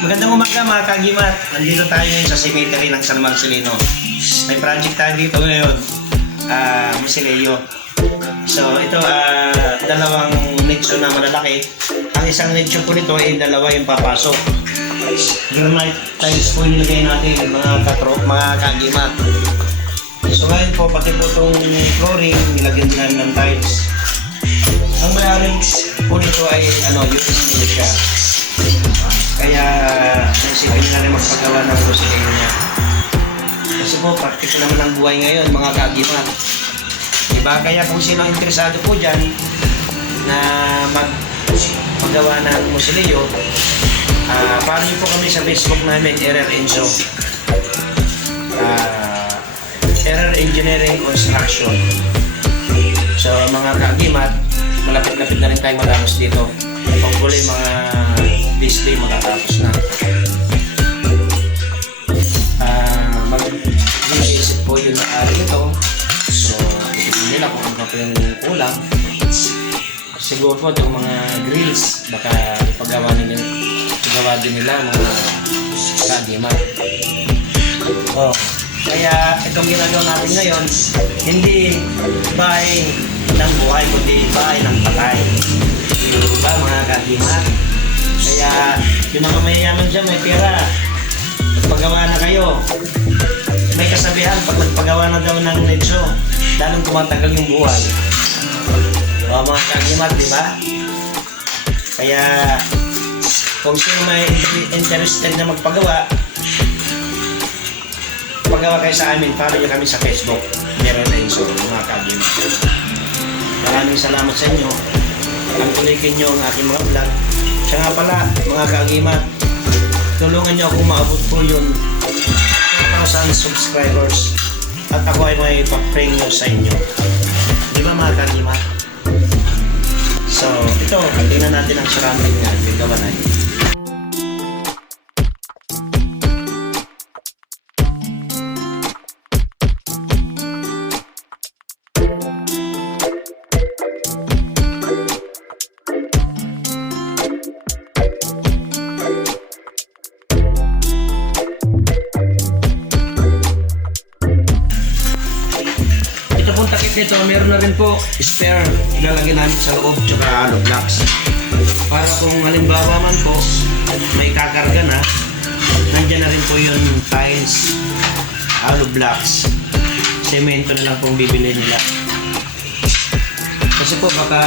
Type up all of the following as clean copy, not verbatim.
Magandang umaga mga kagimat. Nandito tayo ngayon sa cemetery ng San Marcelino. May project tayo dito ngayon, Marcelino. So ito, dalawang nicho na malalaki. Ang isang nicho po nito ay dalawa yung papasok. Granite tiles po yung nilagay natin, mga kagimat. So ngayon po, pati po itong flooring, nilagyan din ng tiles. Ang may-ari po nito ay USD siya. Kaya naisipin na rin magpagawa ng Marcelino niya. Kasi po, practical naman ang buhay ngayon, mga kagimat. Diba? Kaya kung sino interesado po dyan na magpagawa ng Marcelino, follow niyo po kami sa Facebook namin, RR Enzo. RR Engineering Construction. So mga kagimat, malapit-lapit na rin tayo matapos dito. Hopefully mga this day matatapos na. Mag-visit po yung na-ari ito. So, itigin nila kung ano pa yung kulang. Siguro po itong mga grills, baka ipagawa din nila mga kagimat. Oh, kaya itong ginagawa natin ngayon, hindi bahay ng buhay, kundi bahay ng patay. Diba mga kagimat? Kaya yung mga mayayaman dyan, may pera. Pagpagawa na kayo. May kasabihan, pag nagpagawa na daw ng nicho, lalong tumatagal yung buhay. O mga kagimat, di ba? Kaya kung sino may interested na magpagawa, pagawa kayo sa amin, follow nyo kami sa Facebook. Meron na yun, so mga kagimat. Maraming salamat sa inyo. Ang tulikin nyo ang aking mga vlog. Siya nga pala, mga kagimat, tulungan nyo ako maabot po yun 1,000 subscribers at ako ay may pa-pray nyo sa inyo. Di ba mga kagimat? So, ito, tingnan natin ang surrounding nga. Bigawa na yun. Ito, meron na rin po spare ilalagay namin sa loob tsaka hollow blocks para kung halimbawa man po may kakarga na, nandyan na rin po yung tiles, hollow blocks, semento na lang pong bibili nila kasi po baka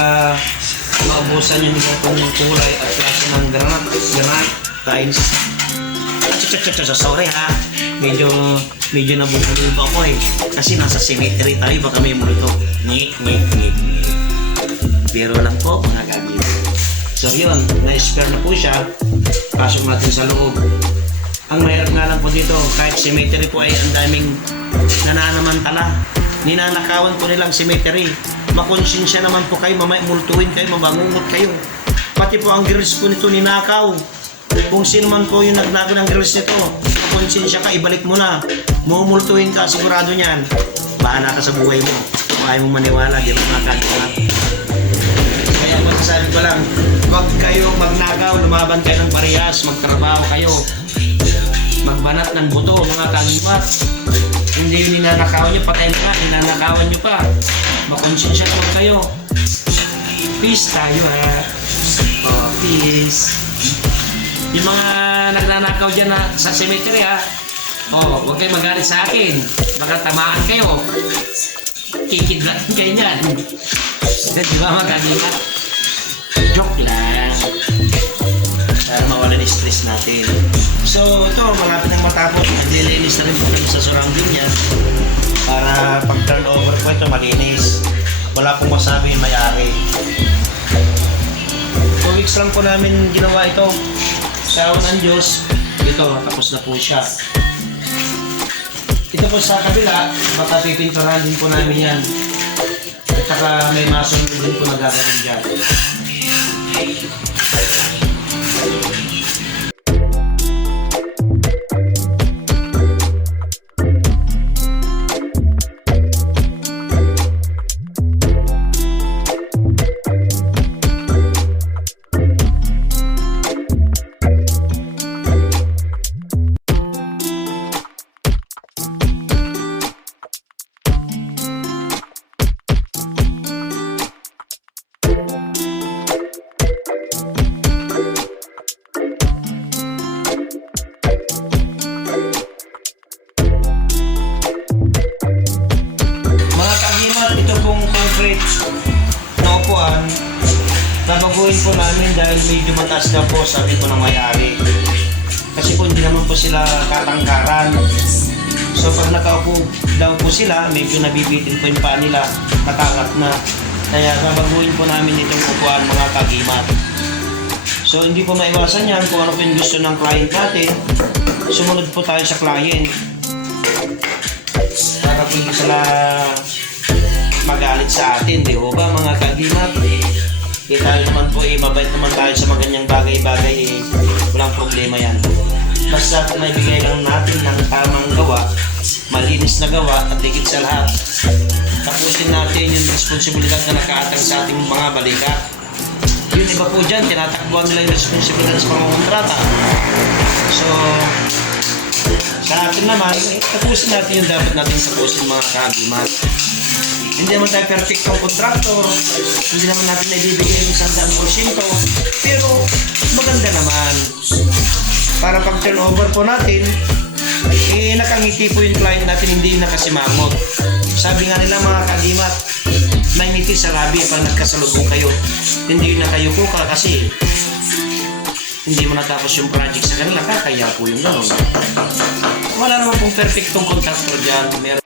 maubusan yun nila kung kulay at klase ng granite tiles. Sorry ha, medyo nabubulol pa ako kasi nasa cemetery tayo, baka may multo. Ngik. Pero lang po mga kagimat. So yun, na-spare na po siya, pasok natin sa loob. Ang mahirap nga lang po dito, kahit cemetery po ay ang daming nananamantala, ninanakawan po nilang cemetery. Makonsensya naman po kayo, multuin kayo, mabangungot kayo. Pati po ang grills po nito ninakaw. Kung sino man po yung nagnago ng grills nito, konsensya ka, ibalik mo na. Mumultuin ka, sigurado niyan. Bahala ka sa buhay mo. Kung ayaw mong maniwala, di ba mga kagimat? Kaya masasabi ko lang, huwag kayong magnagaw, lumaban kayo ng parehas, magtrabaho kayo. Magbanat ng buto, mga kagimat. Hindi yung ninanakawan nyo, patay na nga, ninanakawan nyo pa. Makonsensya naman kayo. Peace tayo ha. Oh, peace. Yung mga nagnanakaw dyan sa cemetery ha, huwag kayo magalit sa akin, baka tamaan kayo, kikidlatin kayo dyan. Di ba mga kagimat? Joke lang, para mawala na stress natin. So ito, malapit nang matapos, nililinis na rin po kami sa surrounding niya para pag turnover po ito malinis, wala pong masabi yung may-ari. 2 weeks lang po namin ginawa ito. Sa awan ng Diyos, ito, tapos na po siya. Ito po sa kabila, baka pipinturahan din po namin yan. At saka may mason din po na gagawin dyan. babaguhin po namin dahil medyo mataas na po, sabi ko ng may-ari. Kasi po hindi naman po sila katangkaran. So pag nakaupo daw po sila, medyo nabibitin po yung paa nila, nakangat na. Kaya babaguhin po namin itong upuan mga kagimat. So hindi po maiwasan yan kung ano po yung gusto ng client natin. Sumunod po tayo sa client. Para po hindi sila magalit sa atin, di ba mga kagimat? Tayo naman po mabait naman tayo sa mga ganyang bagay-bagay walang problema yan. Basta kung naibigay lang natin ng tamang gawa, malinis na gawa at higit sa lahat, tapusin natin yung responsibilidad na nakaatang sa ating mga balikat. Yung iba po dyan, tinatakbuhan nila yung responsibilidad sa pangungontrata. So, sa atin naman, tapusin natin yung dapat natin tapusin mga kagimat. Hindi naman tayo perfectong kontraktor, hindi naman natin naibibigay yung 100%, pero maganda naman. Para pag turnover po natin, nakangiti po yung client natin, hindi nakasimangot. Sabi nga nila mga kagimat, may ngiti sa labi pag nagkasalubong kayo. Hindi na kayo kuka kasi hindi mo natapos yung project sa kanila, kakaya po yung gano'n. Wala naman pong perfectong kontraktor dyan.